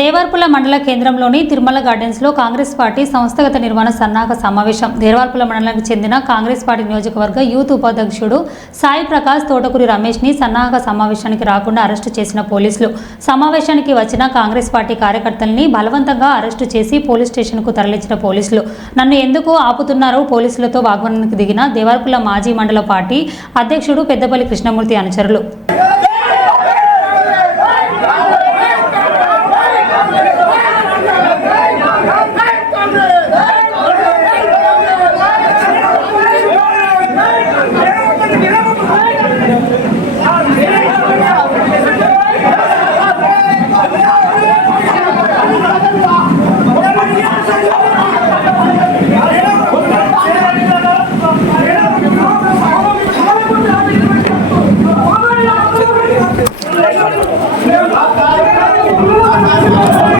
దేవర్పుల మండల కేంద్రంలోని తిరుమల గార్డెన్స్ లో కాంగ్రెస్ పార్టీ సంస్థాగత నిర్మాణ సన్నాహక సమావేశం. దేవర్పుల మండలానికి చెందిన కాంగ్రెస్ పార్టీ నియోజకవర్గ యూత్ ఉపాధ్యక్షుడు సాయి ప్రకాష్ తోటకూరి రమేష్ ని సన్నాహక సమావేశానికి రాకుండా అరెస్టు చేసిన పోలీసులు సమావేశానికి వచ్చిన కాంగ్రెస్ పార్టీ కార్యకర్తల్ని బలవంతంగా అరెస్టు చేసి పోలీస్ స్టేషన్ కు తరలించిన పోలీసులు నన్ను ఎందుకు ఆపుతున్నారు పోలీసులతో వాగ్వాదానికి దిగిన దేవర్పుల మాజీ మండల పార్టీ అధ్యక్షుడు పెద్దపల్లి కృష్ణమూర్తి అనుచరులు.